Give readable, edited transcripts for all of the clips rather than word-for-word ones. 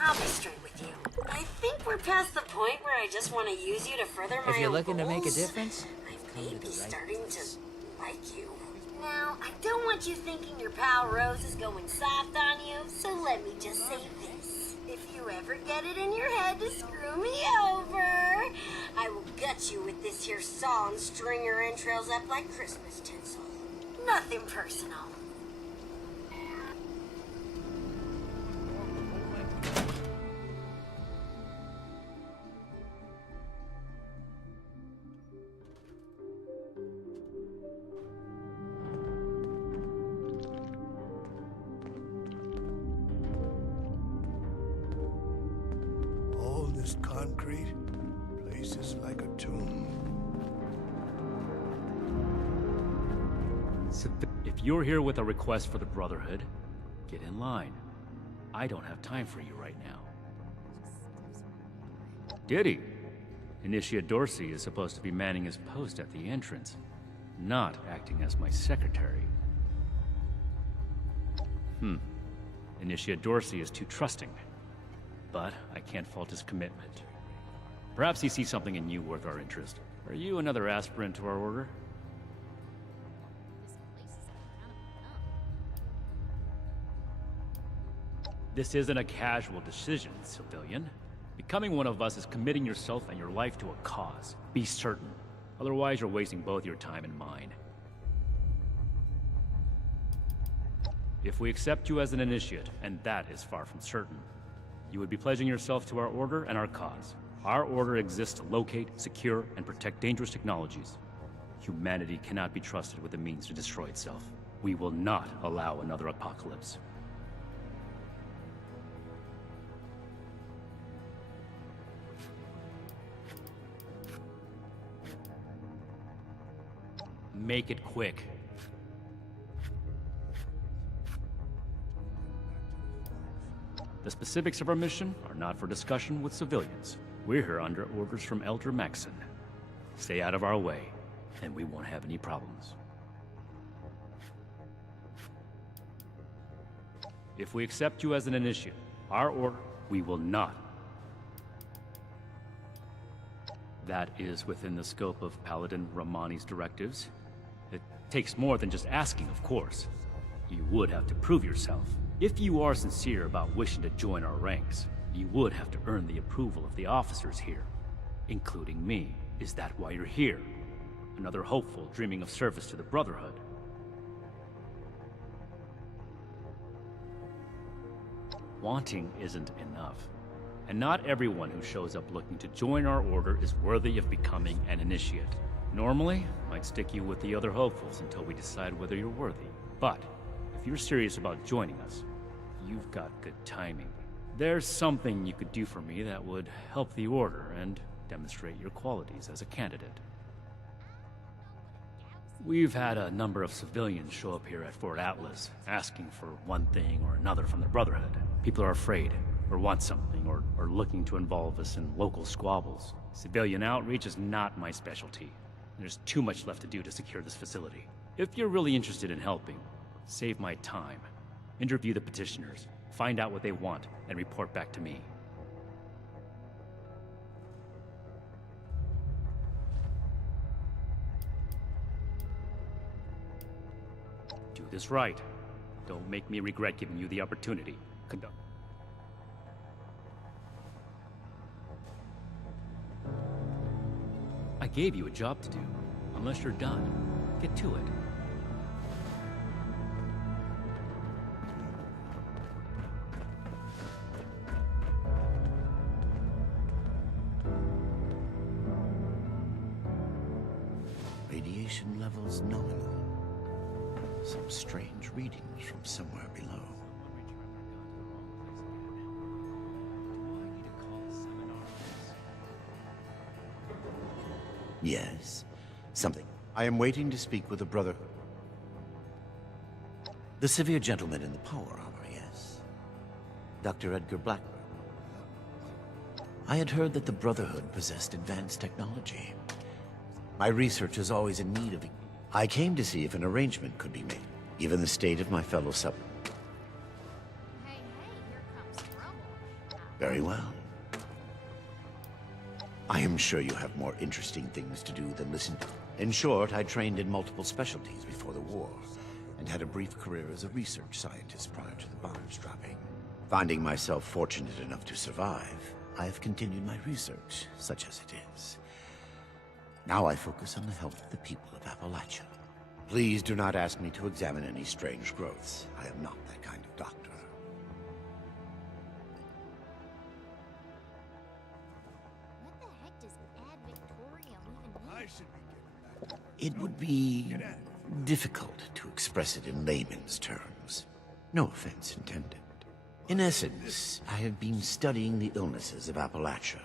I'll be straight with you. I think we're past the point where I just want to use you to further my If you're own looking to make a goals. difference, I may be starting to like you. Now, I don't want you thinking your pal Rose is going soft on you, so let me just say this. If you ever get it in your head to screw me over, I will gut you with this here saw and string your entrails up like Christmas tinsel. Nothing personal. All this concrete, place is like a tomb. If you're here with a request for the Brotherhood, get in line. I don't have time for you right now. Diddy, Initiate Dorsey is supposed to be manning his post at the entrance, not acting as my secretary. Initiate Dorsey is too trusting, but I can't fault his commitment. Perhaps he sees something in you worth our interest. Are you another aspirant to our order? This isn't a casual decision, civilian. Becoming one of us is committing yourself and your life to a cause. Be certain. Otherwise, you're wasting both your time and mine. If we accept you as an initiate, and that is far from certain, you would be pledging yourself to our order and our cause. Our order exists to locate, secure, and protect dangerous technologies. Humanity cannot be trusted with the means to destroy itself. We will not allow another apocalypse. Make it quick. The specifics of our mission are not for discussion with civilians. We're here under orders from Elder Maxson. Stay out of our way, and we won't have any problems. If we accept you as an initiate, our order, we will not. That is within the scope of Paladin Romani's directives. It takes more than just asking, of course. You would have to prove yourself. If you are sincere about wishing to join our ranks, you would have to earn the approval of the officers here, including me. Is that why you're here? Another hopeful dreaming of service to the Brotherhood? Wanting isn't enough. And not everyone who shows up looking to join our order is worthy of becoming an initiate. Normally, I'd stick you with the other hopefuls until we decide whether you're worthy. But if you're serious about joining us, you've got good timing. There's something you could do for me that would help the order and demonstrate your qualities as a candidate. We've had a number of civilians show up here at Fort Atlas, asking for one thing or another from the Brotherhood. People are afraid, or want something, or are looking to involve us in local squabbles. Civilian outreach is not my specialty. There's too much left to do to secure this facility. If you're really interested in helping, save my time. Interview the petitioners, find out what they want, and report back to me. Do this right. Don't make me regret giving you the opportunity. Conduct. I gave you a job to do. Unless you're done, get to it. Radiation levels nominal. Some strange readings from somewhere below. Yes, something. I am waiting to speak with the Brotherhood. The severe gentleman in the power armor, yes. Dr. Edgar Blackburn. I had heard that the Brotherhood possessed advanced technology. My research is always in need of it. I came to see if an arrangement could be made, given the state of my fellow sub. Hey, here comes trouble. Very well. I am sure you have more interesting things to do than listen to. In short, I trained in multiple specialties before the war, and had a brief career as a research scientist prior to the bombs dropping. Finding myself fortunate enough to survive, I have continued my research, such as it is. Now I focus on the health of the people of Appalachia. Please do not ask me to examine any strange growths. I am not that kind of doctor. What the heck does ad Victorium even mean? I should be getting back to work. It would be difficult to express it in layman's terms. No offense intended. In essence, I have been studying the illnesses of Appalachia.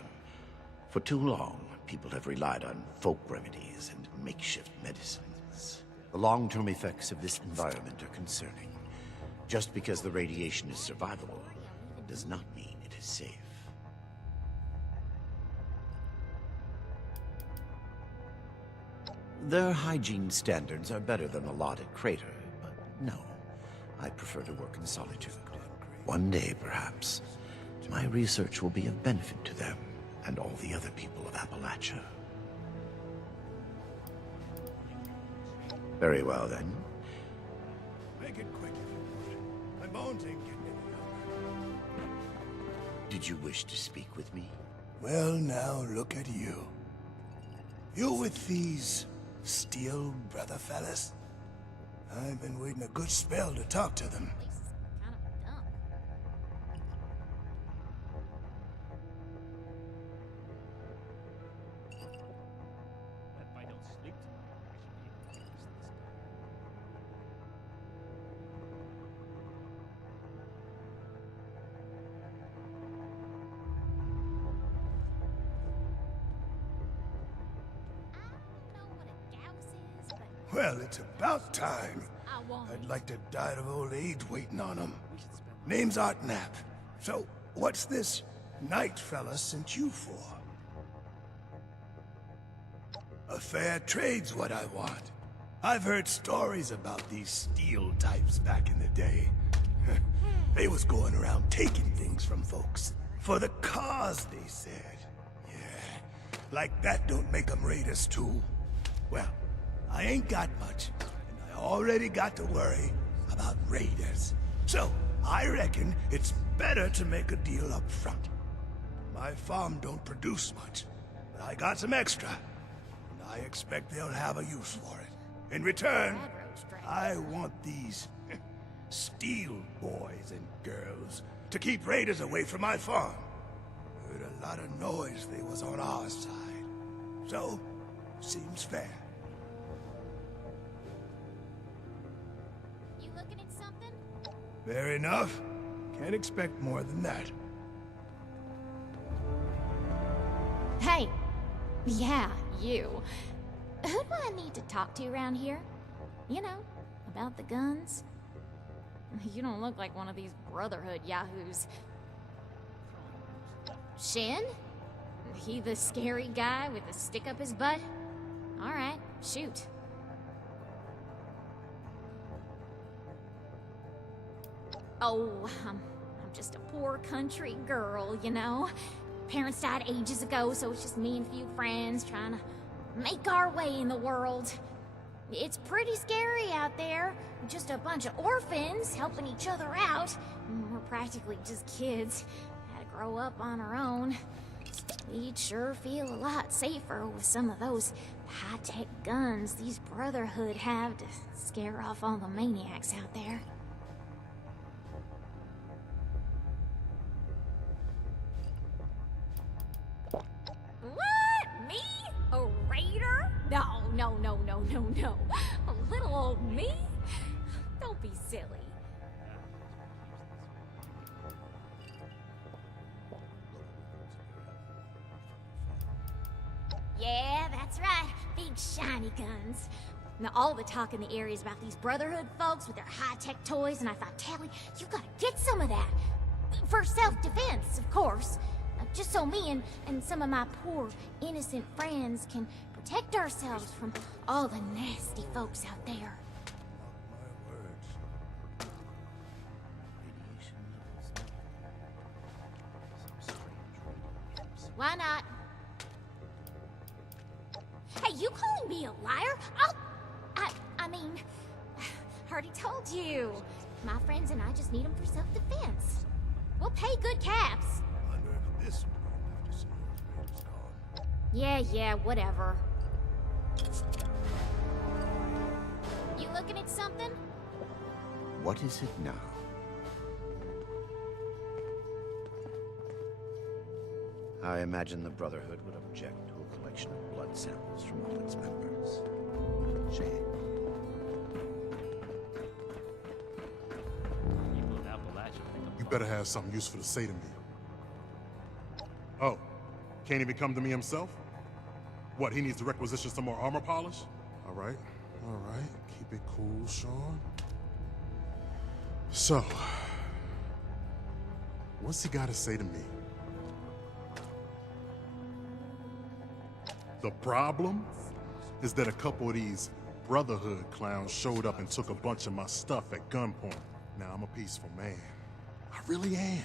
For too long, people have relied on folk remedies and makeshift medicines. The long-term effects of this environment are concerning. Just because the radiation is survivable does not mean it is safe. Their hygiene standards are better than the lot at Crater, but no. I prefer to work in solitude. One day, perhaps, my research will be of benefit to them and all the other people of Appalachia. Very well, then. Make it quick if you would. My bones ain't getting any younger. Did you wish to speak with me? Well, now look at you. You with these steel brother fellas? I've been waiting a good spell to talk to them. Place is kind of dumb. If I don't sleep tonight, I should be able to fix this. I don't know what a gauss is, but Well, it's about time. I want I'd it. like to die of old age waiting on them. Name's Art Knapp. So, what's this knight fella sent you for? A fair trade's what I want. I've heard stories about these steel types back in the day. They was going around taking things from folks. For the cause, they said. Yeah, like that don't make them raiders too. Well, I ain't got much, and I already got to worry about raiders. So, I reckon it's better to make a deal up front. My farm don't produce much, but I got some extra, and I expect they'll have a use for it. In return, Bad road's dragged. I want these steel boys and girls to keep raiders away from my farm. Heard a lot of noise they was on our side. So, seems fair. You looking at something? Fair enough. Can't expect more than that. Hey! Yeah, you. Who do I need to talk to around here? You know, about the guns? You don't look like one of these Brotherhood yahoos. Shin? He the scary guy with the stick up his butt? Alright, shoot. Oh, I'm just a poor country girl, you know? Parents died ages ago, so it's just me and a few friends trying to make our way in the world. It's pretty scary out there. Just a bunch of orphans helping each other out. We're practically just kids. Had to grow up on our own. We'd sure feel a lot safer with some of those high-tech guns these Brotherhood have to scare off all the maniacs out there. What? Me? A raider? No, no, no, no, no, no. A little old me? Don't be silly. Yeah, that's right. Big shiny guns. Now, all the talk in the area is about these Brotherhood folks with their high-tech toys, and I thought, Tally, you gotta get some of that. For self-defense, of course. Just so me and some of my poor, innocent friends can protect ourselves from all the nasty folks out there. My words. Radiation levels. Why not? Hey, you calling me a liar? I mean, I already told you. My friends and I just need them for self-defense. We'll pay good caps. Wonder if this one after Señor's gone. Yeah, whatever. You looking at something? What is it now? I imagine the Brotherhood would object to a collection of blood samples from all its members. Shame. People in Appalachia think You better have something useful to say to me. Oh, can't even come to me himself? What, he needs to requisition some more armor polish? All right. Keep it cool, Sean. So, what's he gotta say to me? The problem is that a couple of these Brotherhood clowns showed up and took a bunch of my stuff at gunpoint. Now I'm a peaceful man. I really am.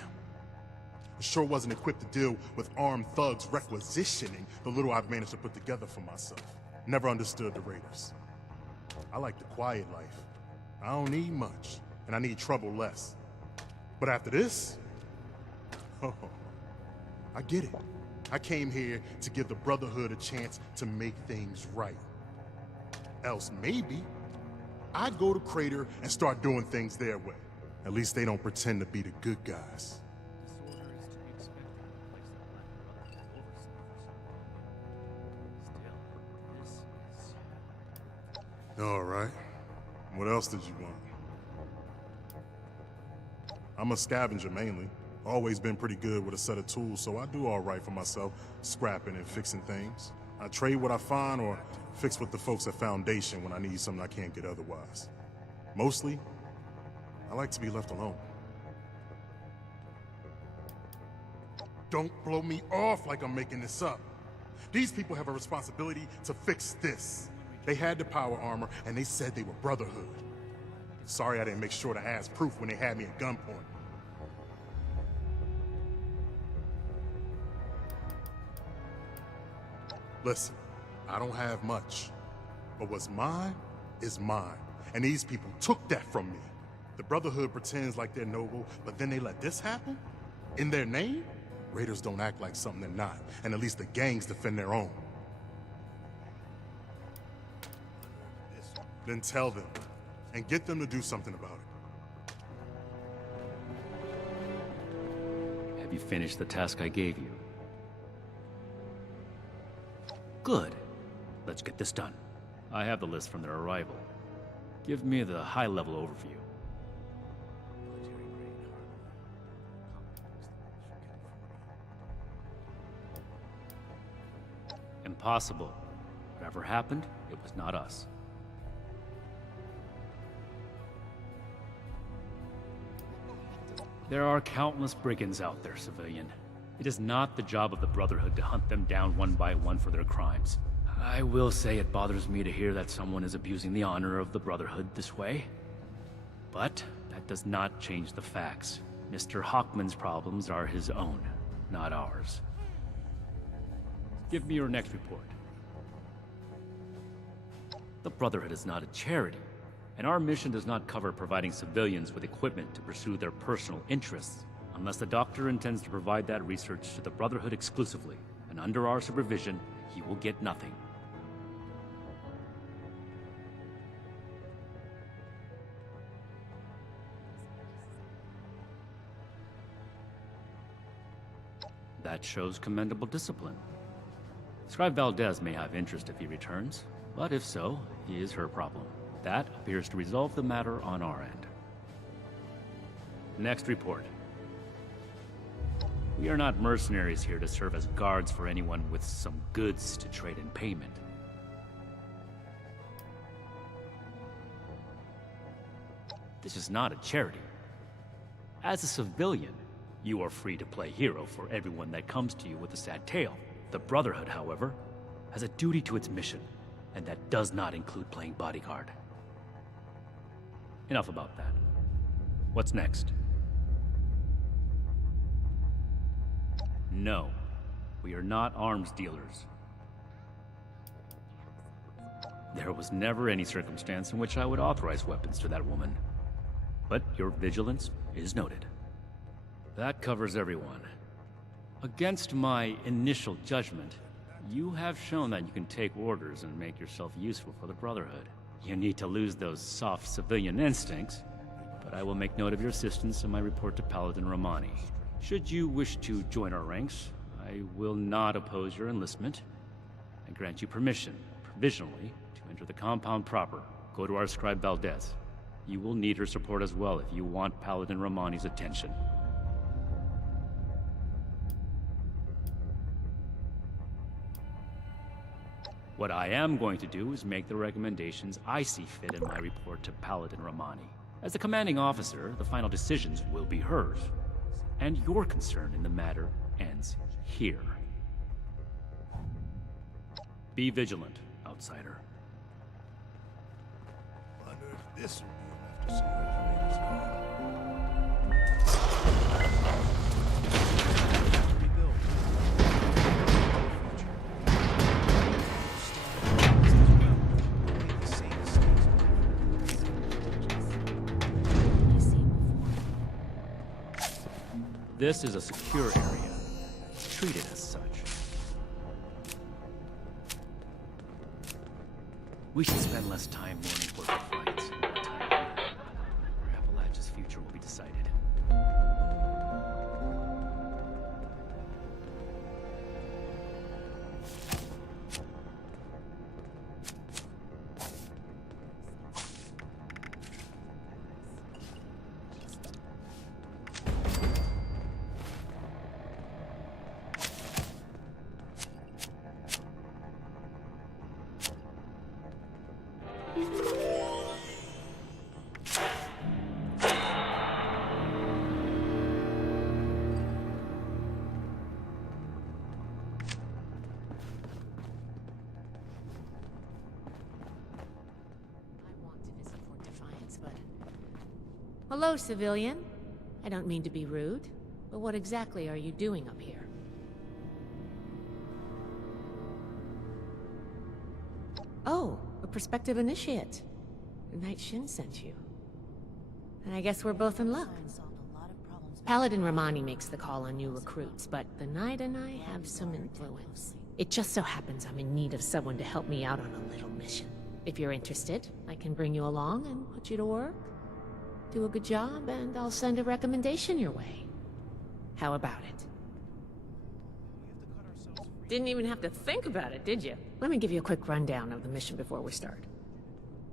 I sure wasn't equipped to deal with armed thugs requisitioning the little I've managed to put together for myself. Never understood the Raiders. I like the quiet life. I don't need much, and I need trouble less. But after this, oh, I get it. I came here to give the Brotherhood a chance to make things right. Else maybe I'd go to Crater and start doing things their way. At least they don't pretend to be the good guys. disorder is to be expected in a place like Black Brotherhood overseers. Still, this is... All right. What else did you want? I'm a scavenger mainly. Always been pretty good with a set of tools, so I do all right for myself, scrapping and fixing things. I trade what I find or fix with the folks at Foundation when I need something I can't get otherwise. Mostly, I like to be left alone. Don't blow me off like I'm making this up. These people have a responsibility to fix this. They had the power armor, and they said they were Brotherhood. Sorry I didn't make sure to ask proof when they had me at gunpoint. Listen, I don't have much, but what's mine is mine, and these people took that from me. The Brotherhood pretends like they're noble, but then they let this happen? In their name? Raiders don't act like something they're not, and at least the gangs defend their own. Then tell them, and get them to do something about it. Have you finished the task I gave you? Good. Let's get this done. I have the list from their arrival. Give me the high-level overview. Impossible. Whatever happened, it was not us. There are countless brigands out there, civilian. It is not the job of the Brotherhood to hunt them down one by one for their crimes. I will say it bothers me to hear that someone is abusing the honor of the Brotherhood this way. But that does not change the facts. Mr. Hockman's problems are his own, not ours. Give me your next report. The Brotherhood is not a charity, and our mission does not cover providing civilians with equipment to pursue their personal interests, unless the Doctor intends to provide that research to the Brotherhood exclusively, and under our supervision, he will get nothing. That shows commendable discipline. Scribe Valdez may have interest if he returns, but if so, he is her problem. That appears to resolve the matter on our end. Next report. We are not mercenaries here to serve as guards for anyone with some goods to trade in payment. This is not a charity. As a civilian, you are free to play hero for everyone that comes to you with a sad tale. The Brotherhood, however, has a duty to its mission, and that does not include playing bodyguard. Enough about that. What's next? No. We are not arms dealers. There was never any circumstance in which I would authorize weapons to that woman. But your vigilance is noted. That covers everyone. Against my initial judgment, you have shown that you can take orders and make yourself useful for the Brotherhood. You need to lose those soft civilian instincts, but I will make note of your assistance in my report to Paladin Romani. Should you wish to join our ranks, I will not oppose your enlistment. I grant you permission, provisionally, to enter the compound proper. Go to our scribe Valdez. You will need her support as well if you want Paladin Romani's attention. What I am going to do is make the recommendations I see fit in my report to Paladin Romani. As the commanding officer, the final decisions will be hers. And your concern in the matter ends here. Be vigilant, outsider. Wonder if this will be enough to see where the raiders go. This is a secure area. Treat it as such. We should spend less time mourning for the fights and more time here, where Appalachia's future will be decided. Hello, civilian. I don't mean to be rude, but what exactly are you doing up here? Oh, a prospective initiate. Knight Shin sent you. And I guess we're both in luck. Paladin Romani makes the call on new recruits, but the Knight and I have some influence. It just so happens I'm in need of someone to help me out on a little mission. If you're interested, I can bring you along and put you to work. Do a good job, and I'll send a recommendation your way. How about it? Didn't even have to think about it, did you? Let me give you a quick rundown of the mission before we start.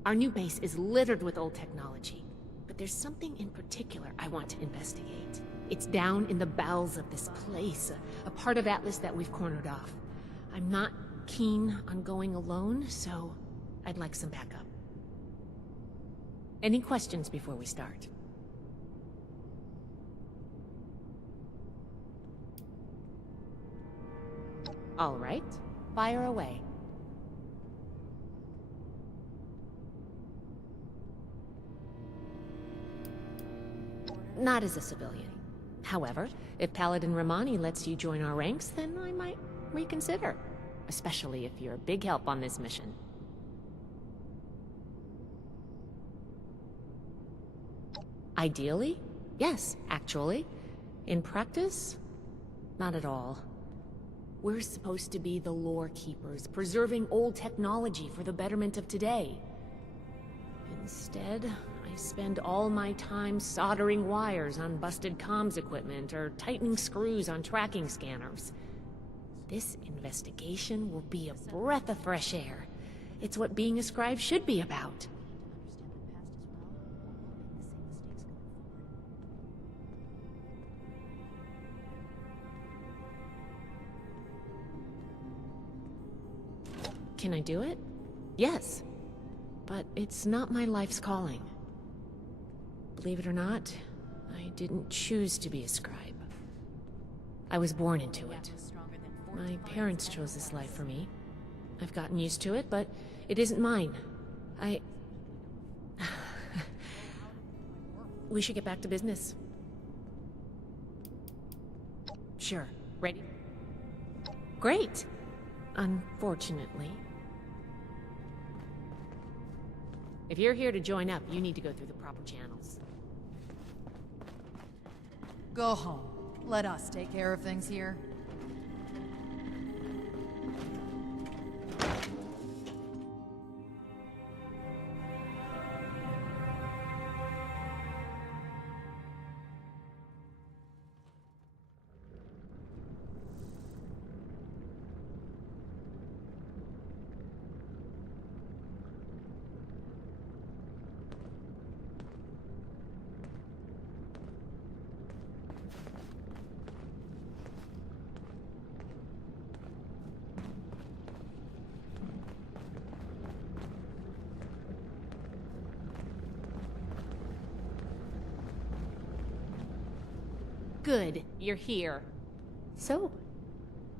Our new base is littered with old technology, but there's something in particular I want to investigate. It's down in the bowels of this place, a part of Atlas that we've cornered off. I'm not keen on going alone, so I'd like some backup. Any questions before we start? All right, fire away. Not as a civilian. However, if Paladin Romani lets you join our ranks, then I might reconsider. Especially if you're a big help on this mission. Ideally, yes, actually. In practice, not at all. We're supposed to be the lore keepers, preserving old technology for the betterment of today. Instead, I spend all my time soldering wires on busted comms equipment or tightening screws on tracking scanners. This investigation will be a breath of fresh air. It's what being a scribe should be about. Can I do it? Yes. But it's not my life's calling. Believe it or not, I didn't choose to be a scribe. I was born into it. My parents chose this life for me. I've gotten used to it, but it isn't mine. We should get back to business. Sure. Ready? Great. Unfortunately. If you're here to join up, you need to go through the proper channels. Go home. Let us take care of things here. Good, you're here. So,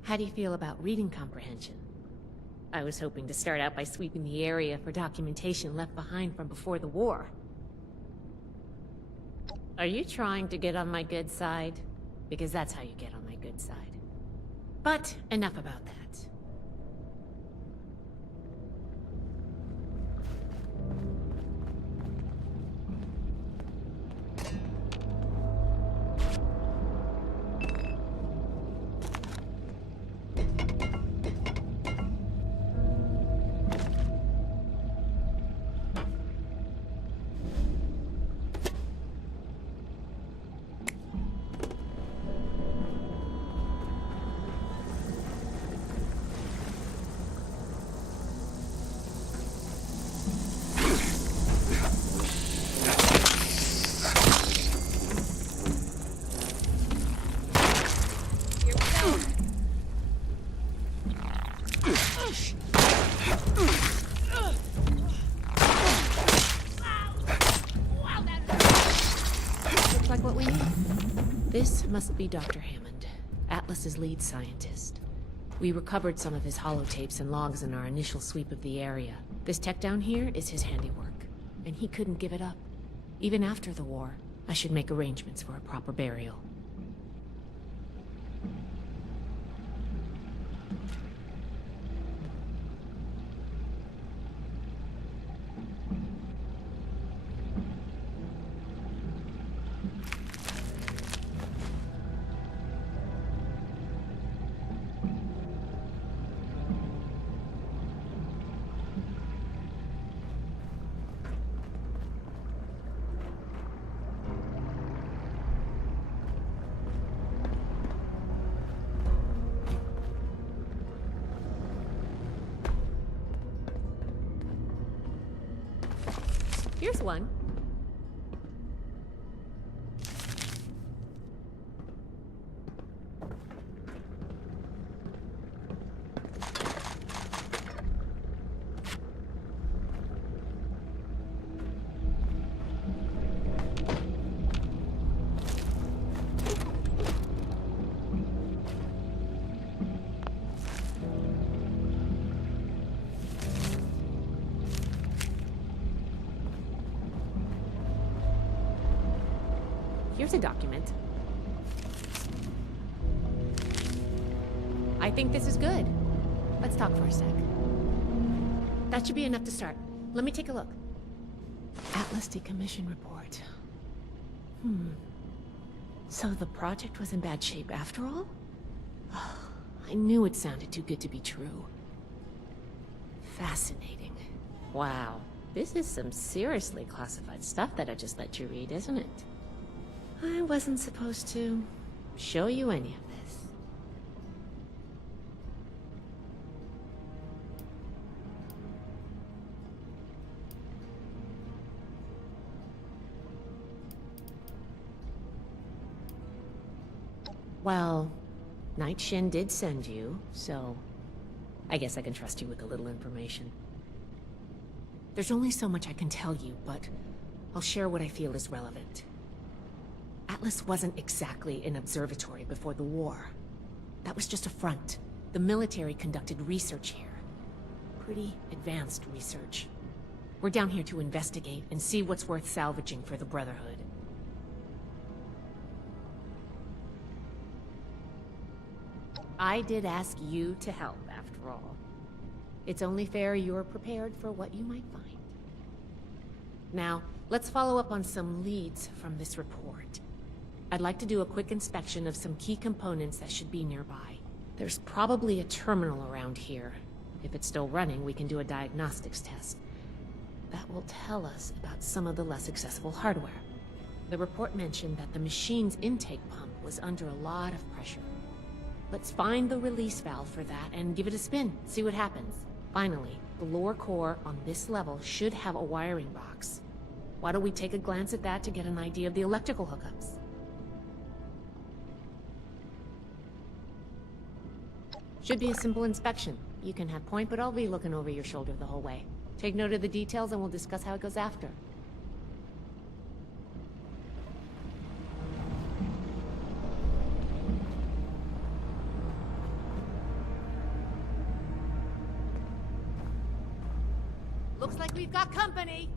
how do you feel about reading comprehension? I was hoping to start out by sweeping the area for documentation left behind from before the war. Are you trying to get on my good side? Because that's how you get on my good side. But enough about that. Looks like what we need. This must be Dr. Hammond, Atlas's lead scientist. We recovered some of his holotapes and logs in our initial sweep of the area. This tech down here is his handiwork, and he couldn't give it up. Even after the war, I should make arrangements for a proper burial. Here's one. Here's a document. I think this is good. Let's talk for a sec. That should be enough to start. Let me take a look. Atlas decommission report. So the project was in bad shape after all? I knew it sounded too good to be true. Fascinating. Wow. This is some seriously classified stuff that I just let you read, isn't it? I wasn't supposed to show you any of this. Well, Night Shin did send you, so I guess I can trust you with a little information. There's only so much I can tell you, but I'll share what I feel is relevant. Atlas wasn't exactly an observatory before the war. That was just a front. The military conducted research here. Pretty advanced research. We're down here to investigate and see what's worth salvaging for the Brotherhood. I did ask you to help, after all. It's only fair you're prepared for what you might find. Now, let's follow up on some leads from this report. I'd like to do a quick inspection of some key components that should be nearby. There's probably a terminal around here. If it's still running, we can do a diagnostics test. That will tell us about some of the less accessible hardware. The report mentioned that the machine's intake pump was under a lot of pressure. Let's find the release valve for that and give it a spin, see what happens. Finally, the lower core on this level should have a wiring box. Why don't we take a glance at that to get an idea of the electrical hookups? Should be a simple inspection. You can have point, but I'll be looking over your shoulder the whole way. Take note of the details and we'll discuss how it goes after. Looks like we've got company!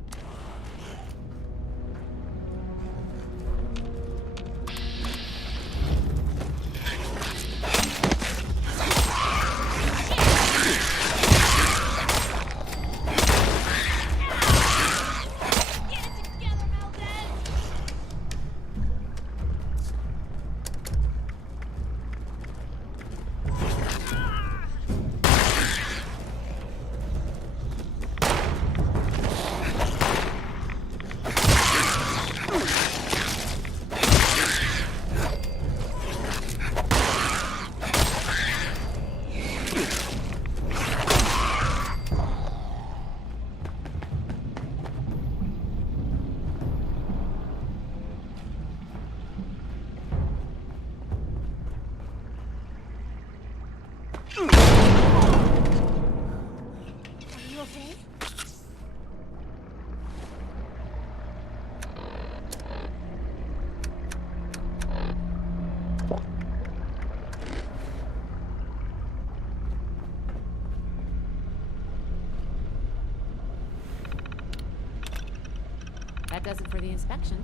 That does it for the inspection.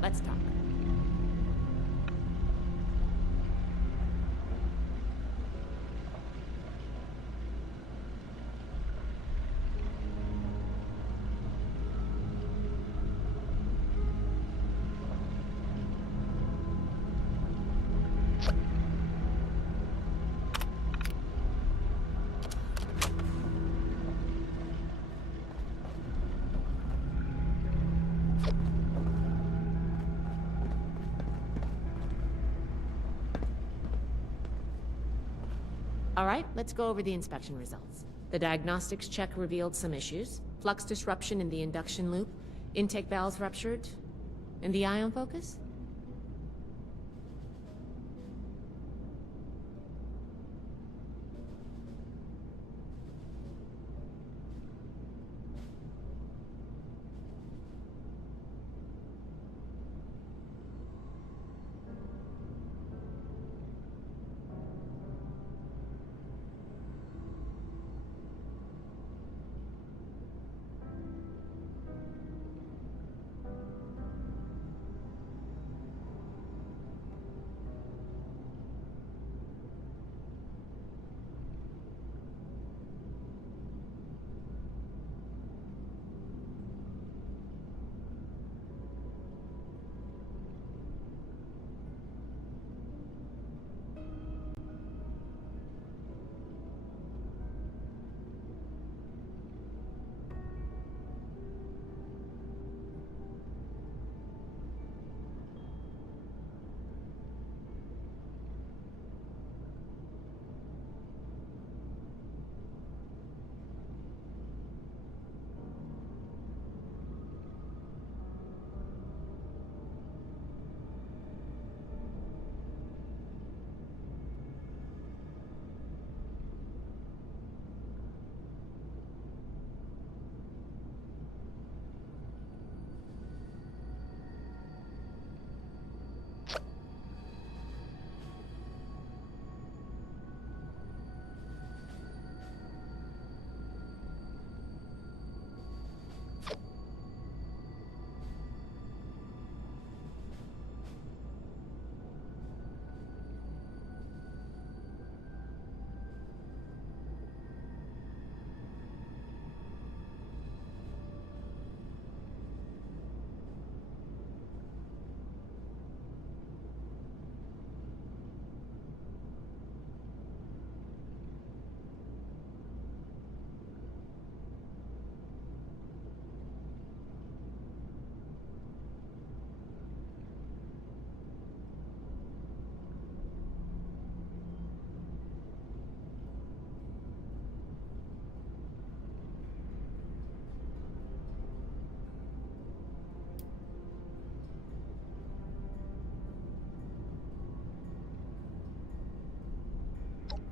Let's talk. All right, let's go over the inspection results. The diagnostics check revealed some issues. Flux disruption in the induction loop, intake valves ruptured, and the ion focus?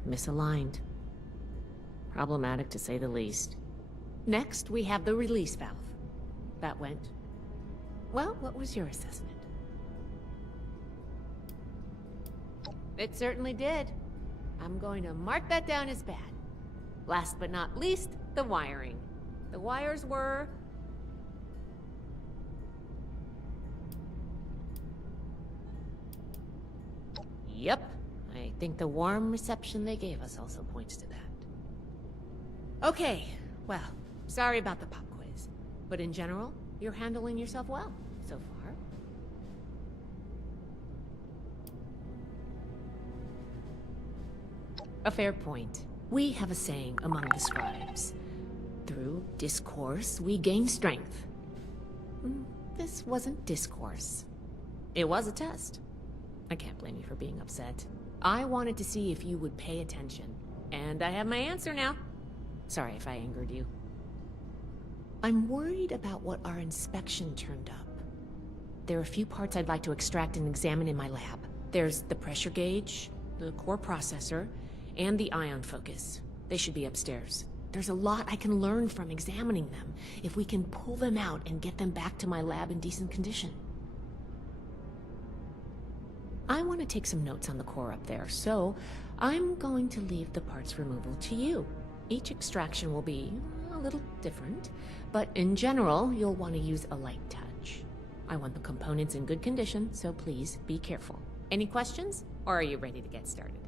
Misaligned. Problematic to say the least. Next, we have the release valve. That went... Well, what was your assessment? It certainly did. I'm going to mark that down as bad. Last but not least, the wiring. The wires were... Yep. I think the warm reception they gave us also points to that. Okay, well, sorry about the pop quiz. But in general, you're handling yourself well, so far. A fair point. We have a saying among the scribes. Through discourse, we gain strength. This wasn't discourse. It was a test. I can't blame you for being upset. I wanted to see if you would pay attention. And I have my answer now. Sorry if I angered you. I'm worried about what our inspection turned up. There are a few parts I'd like to extract and examine in my lab. There's the pressure gauge, the core processor, and the ion focus. They should be upstairs. There's a lot I can learn from examining them, if we can pull them out and get them back to my lab in decent condition. I want to take some notes on the core up there, so I'm going to leave the parts removal to you. Each extraction will be a little different, but in general, you'll want to use a light touch. I want the components in good condition, so please be careful. Any questions, or are you ready to get started?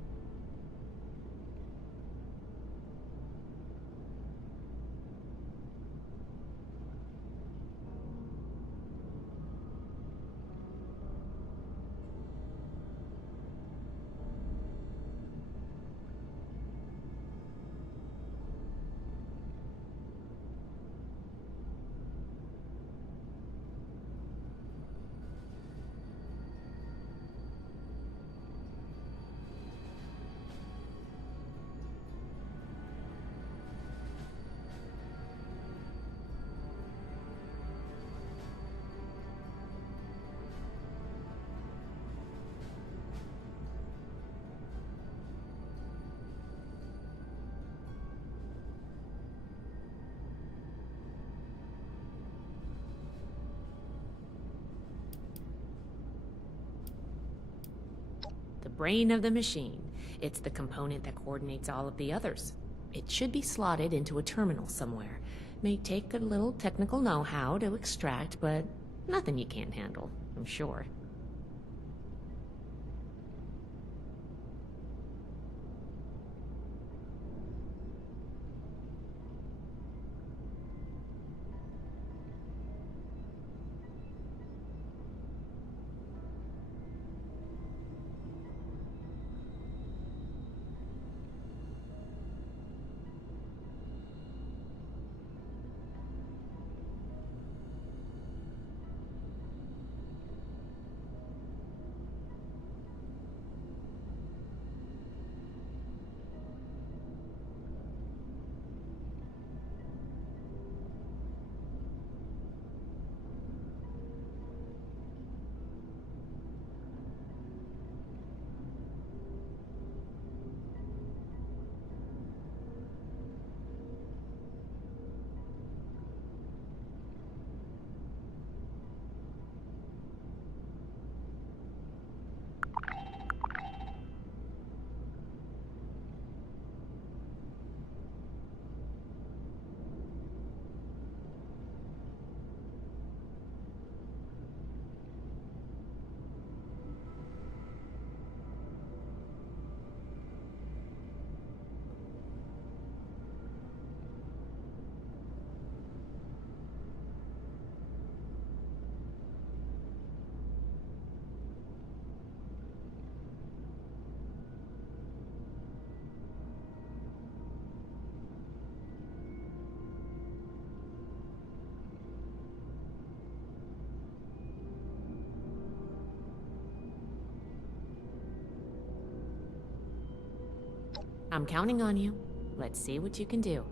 The brain of the machine. It's the component that coordinates all of the others. It should be slotted into a terminal somewhere. May take a little technical know-how to extract, but nothing you can't handle, I'm sure. I'm counting on you. Let's see what you can do.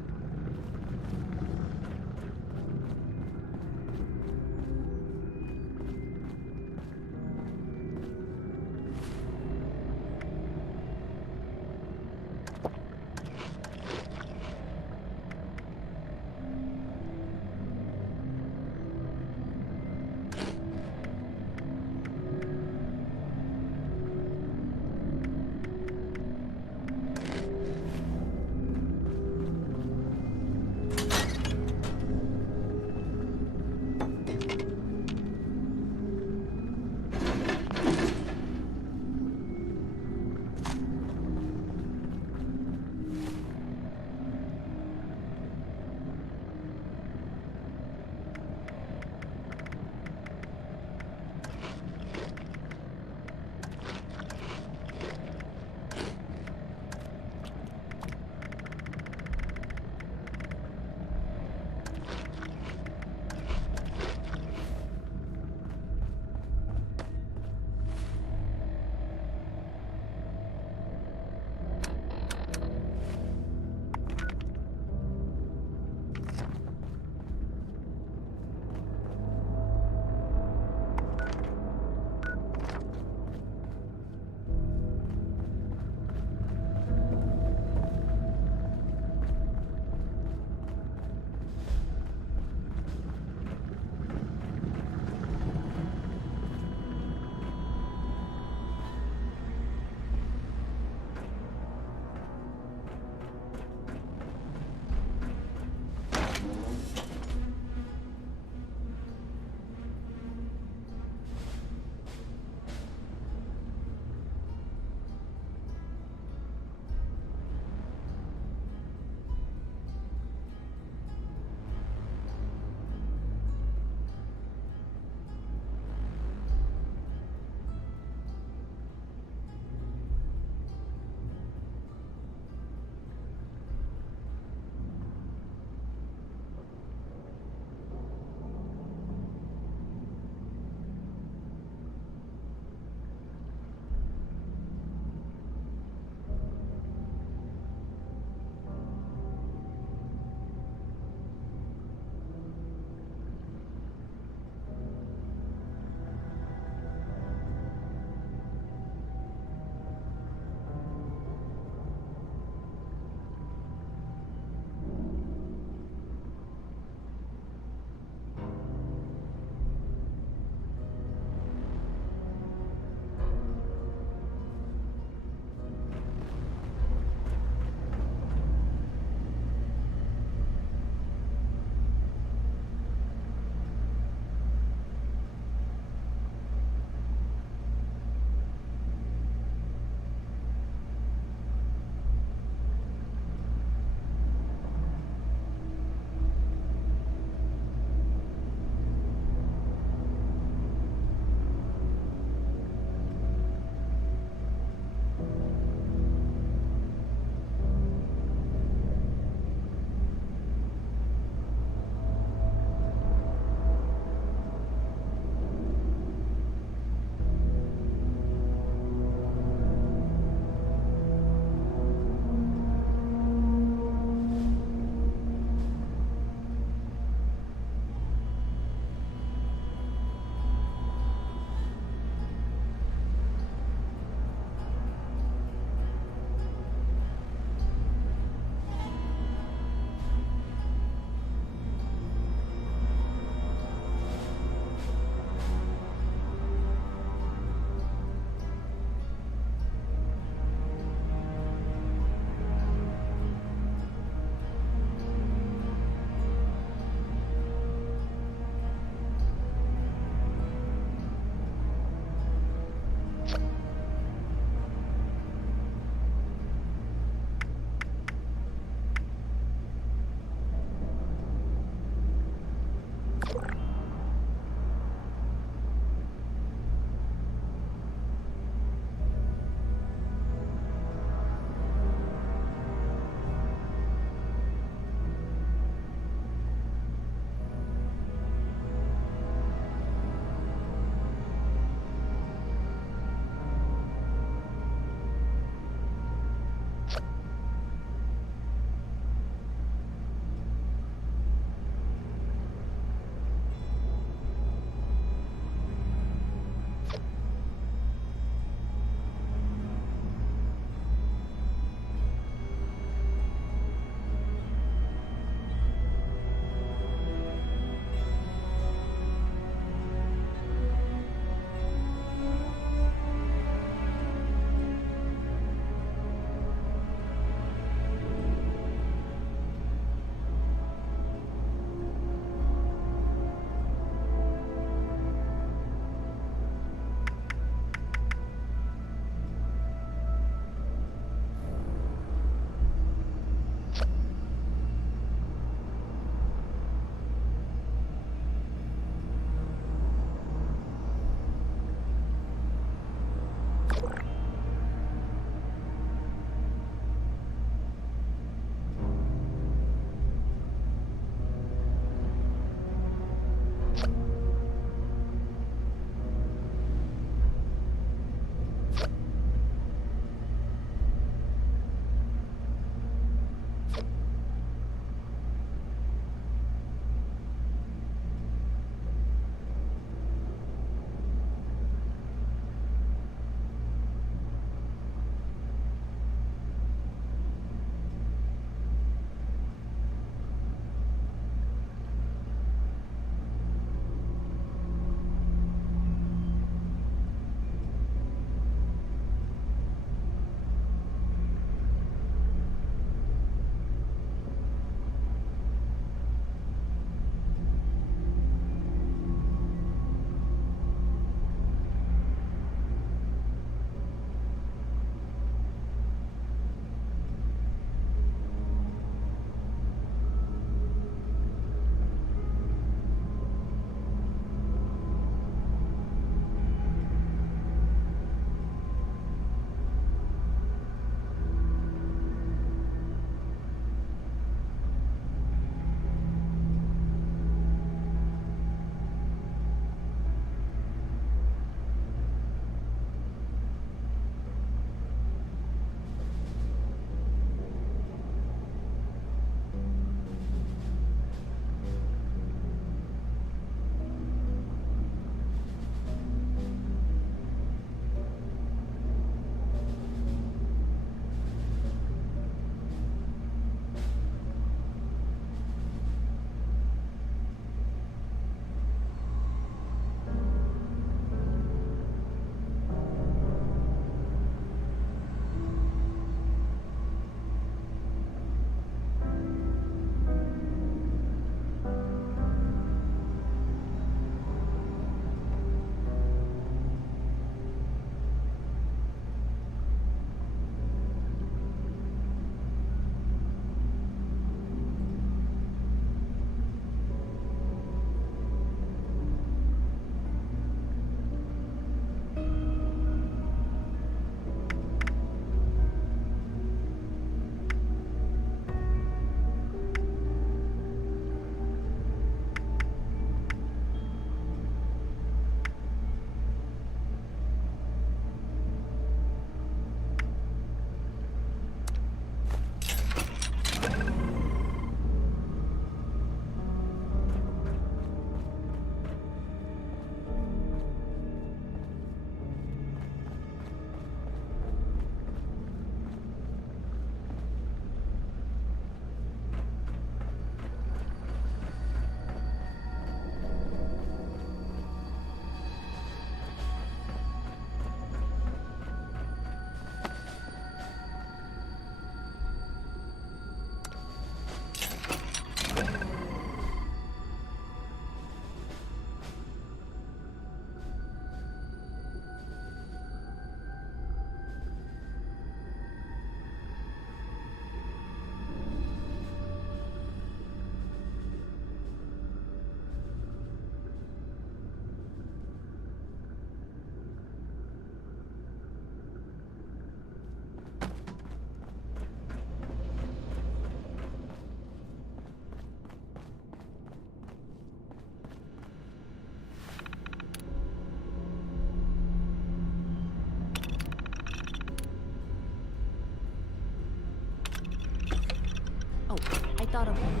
thought of one.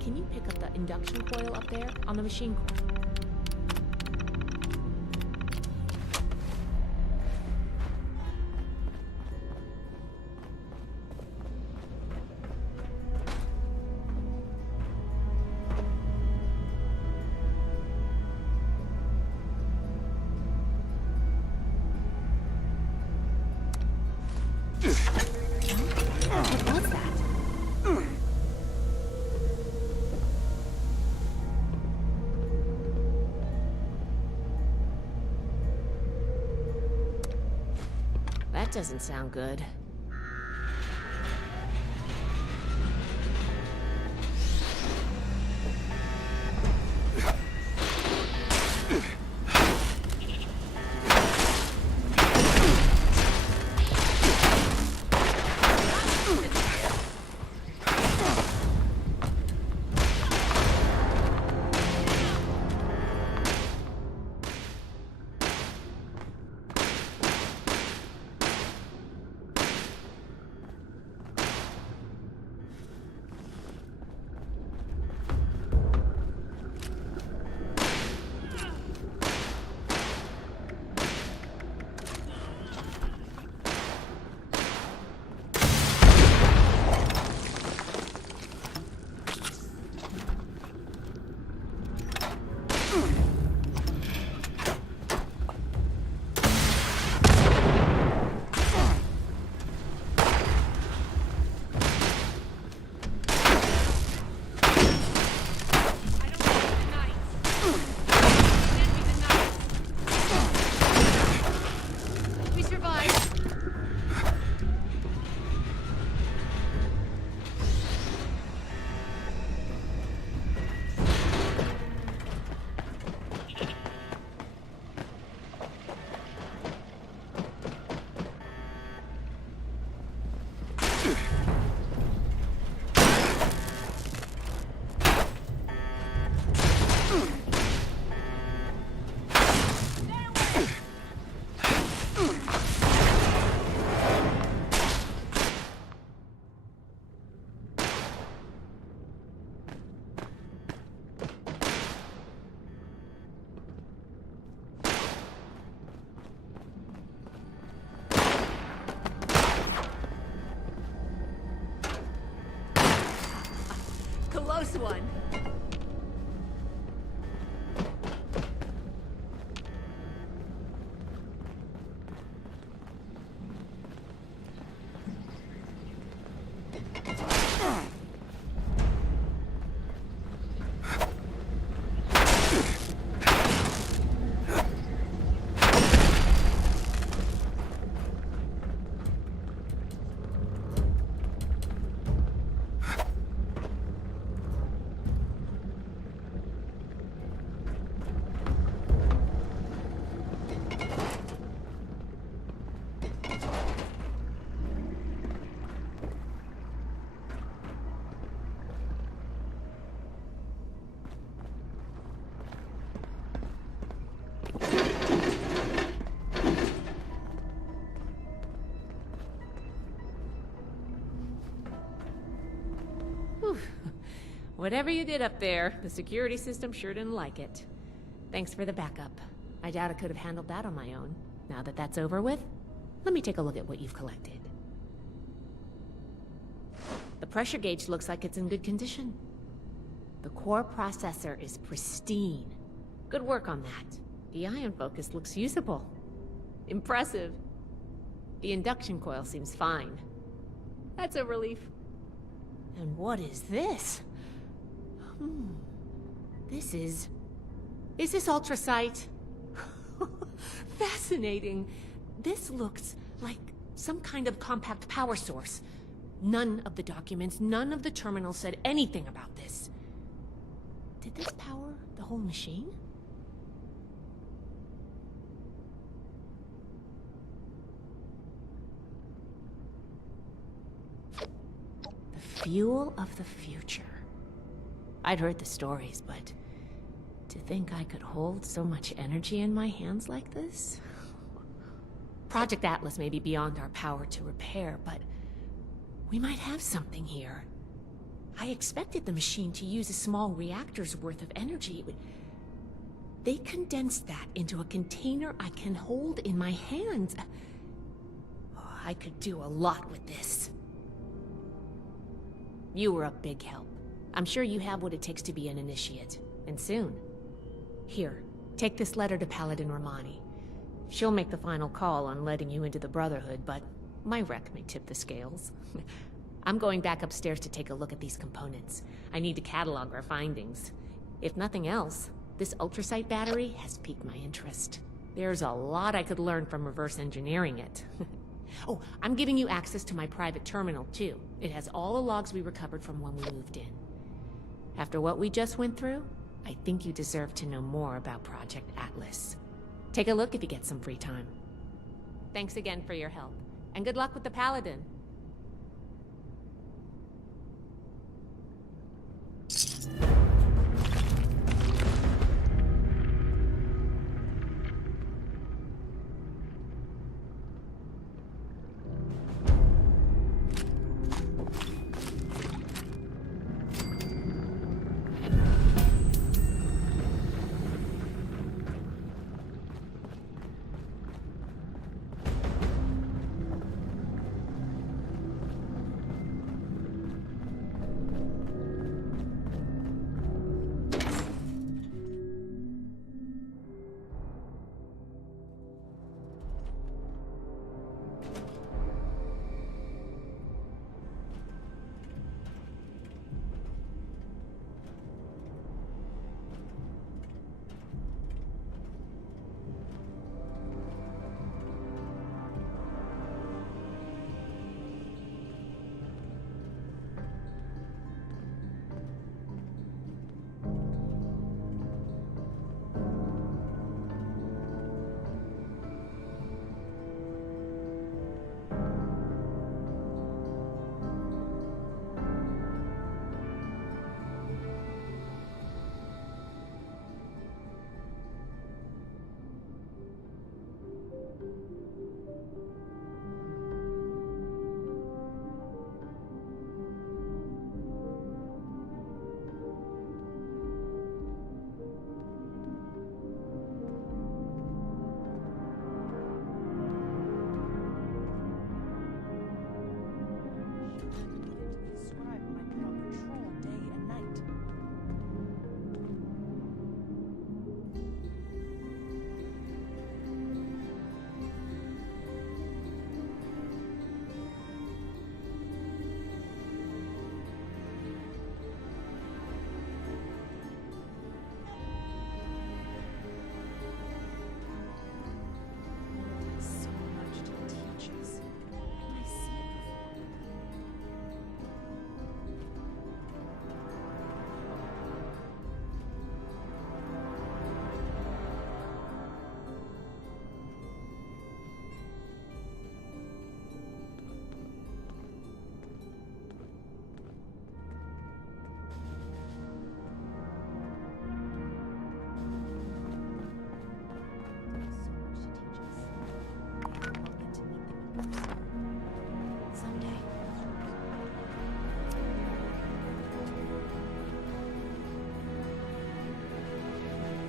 Can you pick up the induction coil up there on the machine core? What was that? That doesn't sound good. Close one. Whatever you did up there, the security system sure didn't like it. Thanks for the backup. I doubt I could have handled that on my own. Now that that's over with, let me take a look at what you've collected. The pressure gauge looks like it's in good condition. The core processor is pristine. Good work on that. The ion focus looks usable. Impressive. The induction coil seems fine. That's a relief. And what is this? Is this ultrasight? Fascinating. This looks like some kind of compact power source. None of the documents, none of the terminals said anything about this. Did this power the whole machine? The fuel of the future. I'd heard the stories, but to think I could hold so much energy in my hands like this? Project Atlas may be beyond our power to repair, but we might have something here. I expected the machine to use a small reactor's worth of energy. They condensed that into a container I can hold in my hands. Oh, I could do a lot with this. You were a big help. I'm sure you have what it takes to be an initiate. And soon. Here, take this letter to Paladin Romani. She'll make the final call on letting you into the Brotherhood, but my wreck may tip the scales. I'm going back upstairs to take a look at these components. I need to catalog our findings. If nothing else, this ultrasight battery has piqued my interest. There's a lot I could learn from reverse engineering it. Oh, I'm giving you access to my private terminal, too. It has all the logs we recovered from when we moved in. After what we just went through, I think you deserve to know more about Project Atlas. Take a look if you get some free time. Thanks again for your help, and good luck with the Paladin.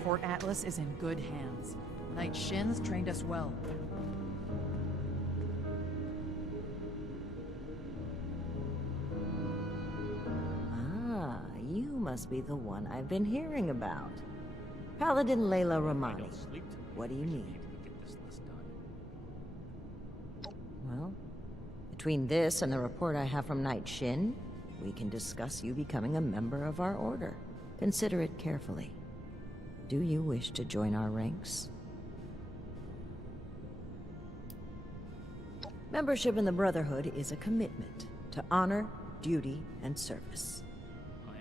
Fort Atlas is in good hands. Knight Shin's trained us well. Ah, you must be the one I've been hearing about. Paladin Layla Romani. What do you need? Well, between this and the report I have from Knight Shin, we can discuss you becoming a member of our order. Consider it carefully. Do you wish to join our ranks? Membership in the Brotherhood is a commitment to honor, duty, and service.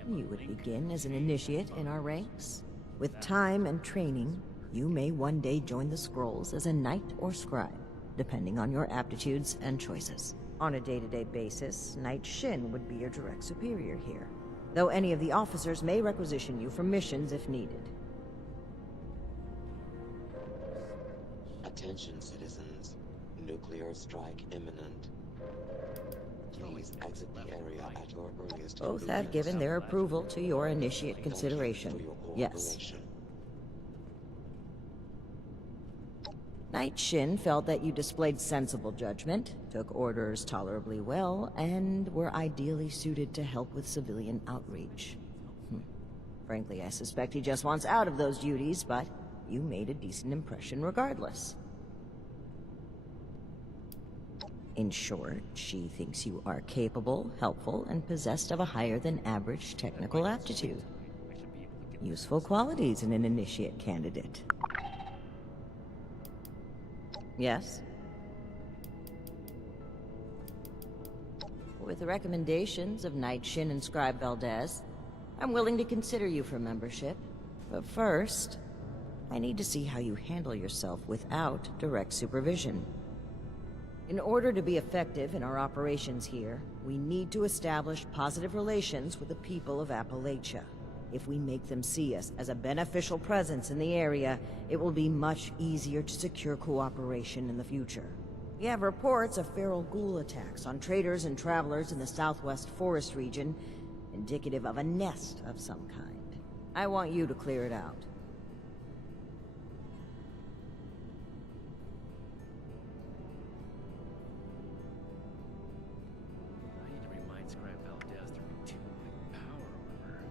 You would begin as an initiate in our ranks. With time and training, you may one day join the Scrolls as a knight or scribe, depending on your aptitudes and choices. On a day-to-day basis, Knight Shin would be your direct superior here, though any of the officers may requisition you for missions if needed. Attention, citizens. Nuclear strike imminent. Please exit the area at your earliest Both have given their approval to your initiate consideration. Yes. Knight Shin felt that you displayed sensible judgment, took orders tolerably well, and were ideally suited to help with civilian outreach. Frankly, I suspect he just wants out of those duties, but you made a decent impression regardless. In short, she thinks you are capable, helpful, and possessed of a higher-than-average technical aptitude. Useful qualities in an initiate candidate. Yes? With the recommendations of Knight Shin and Scribe Valdez, I'm willing to consider you for membership. But first, I need to see how you handle yourself without direct supervision. In order to be effective in our operations here, we need to establish positive relations with the people of Appalachia. If we make them see us as a beneficial presence in the area, it will be much easier to secure cooperation in the future. We have reports of feral ghoul attacks on traders and travelers in the southwest forest region, indicative of a nest of some kind. I want you to clear it out. I need to remind Scribe Valdez to retune my power armor.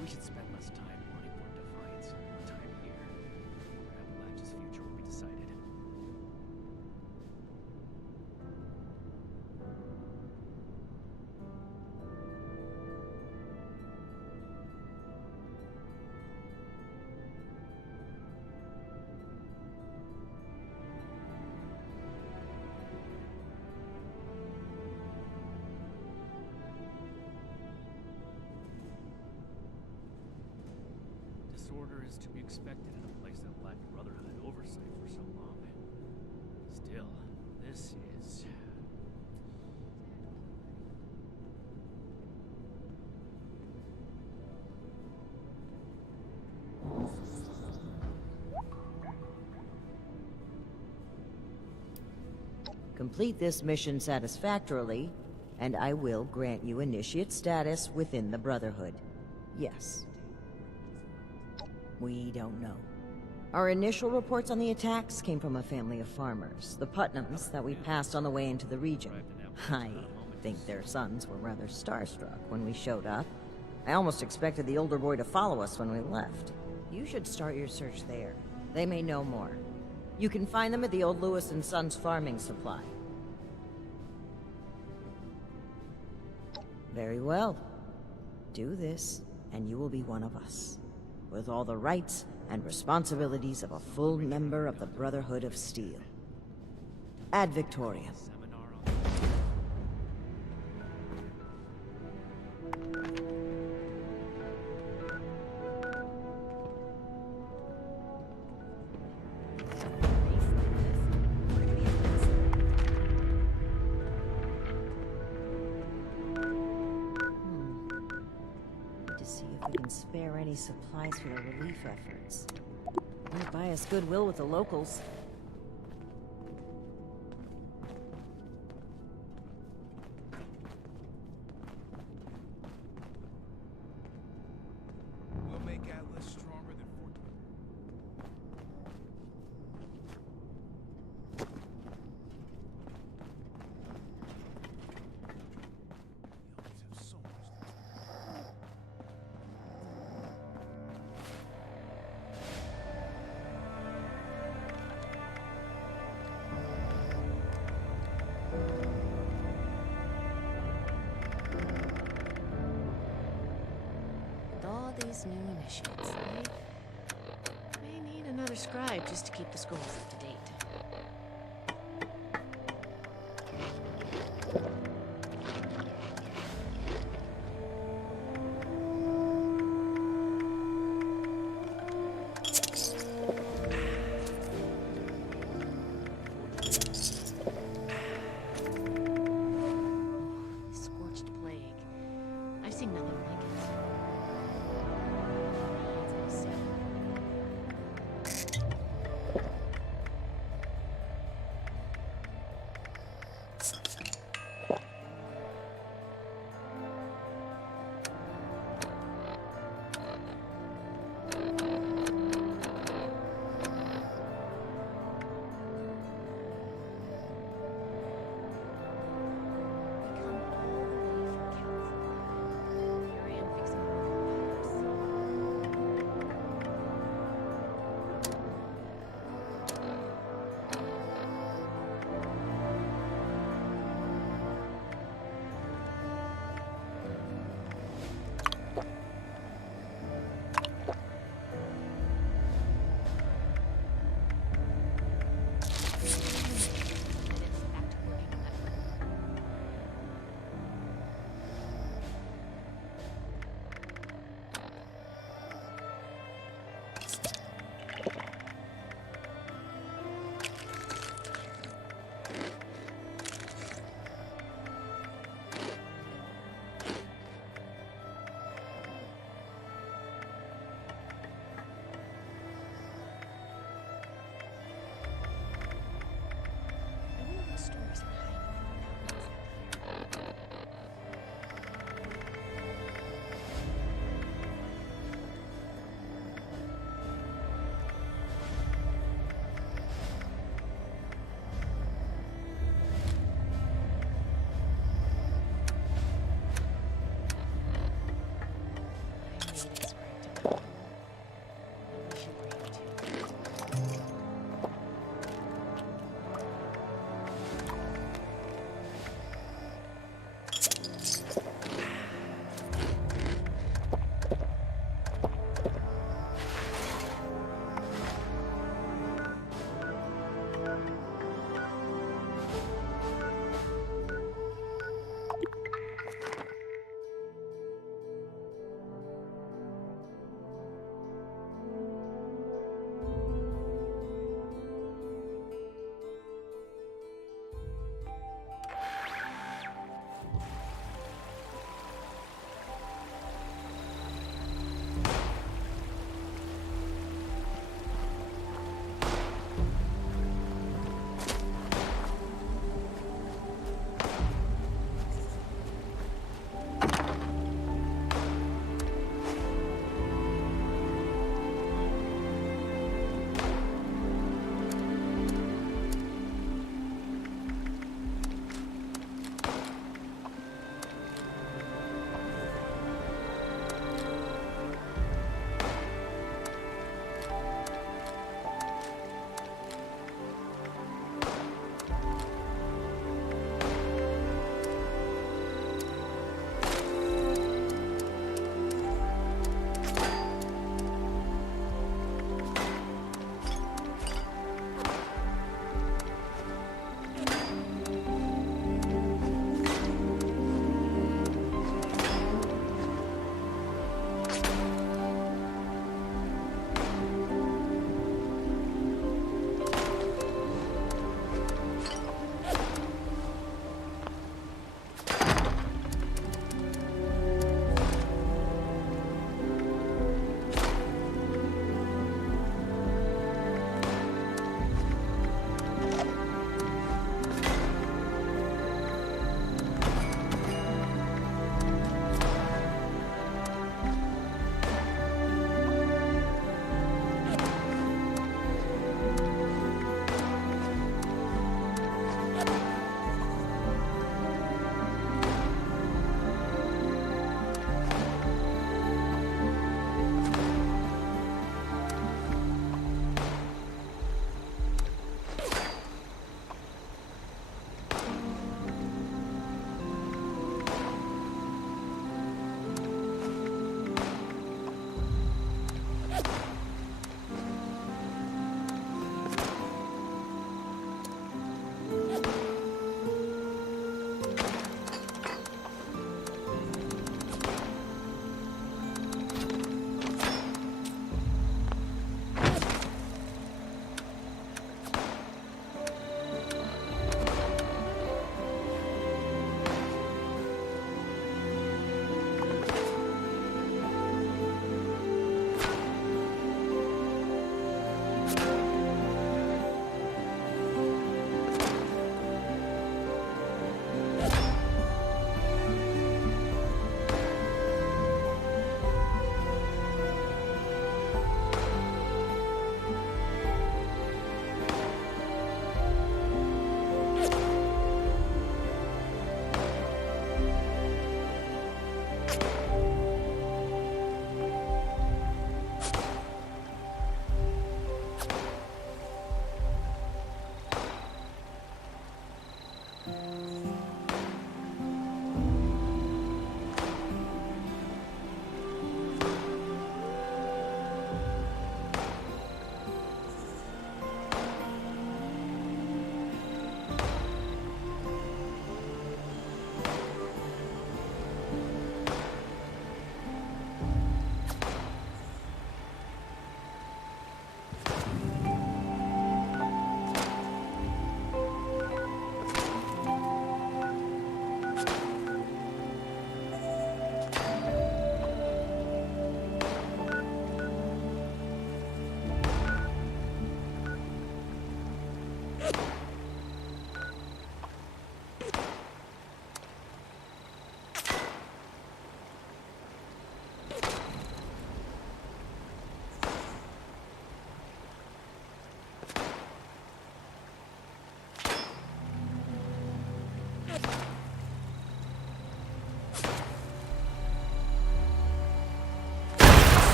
We should spend less time running for Defiance, more time here, where Appalachia's future will be decided. Disorder is to be expected in a place that lacked Brotherhood oversight for so long. Still, this is... Complete this mission satisfactorily, and I will grant you initiate status within the Brotherhood. Yes. We don't know. Our initial reports on the attacks came from a family of farmers, the Putnams, that we passed on the way into the region. I think their sons were rather starstruck when we showed up. I almost expected the older boy to follow us when we left. You should start your search there. They may know more. You can find them at the old Lewis and Sons farming supply. Very well. Do this, and you will be one of us, with all the rights and responsibilities of a full member of the Brotherhood of Steel. Ad Victoriam. Spare any supplies for the relief efforts. Might buy us goodwill with the locals. We'll make Atlas stronger than Fortune. We always have so much. With all these new initiates, I may need another scribe just to keep the scrolls up to date.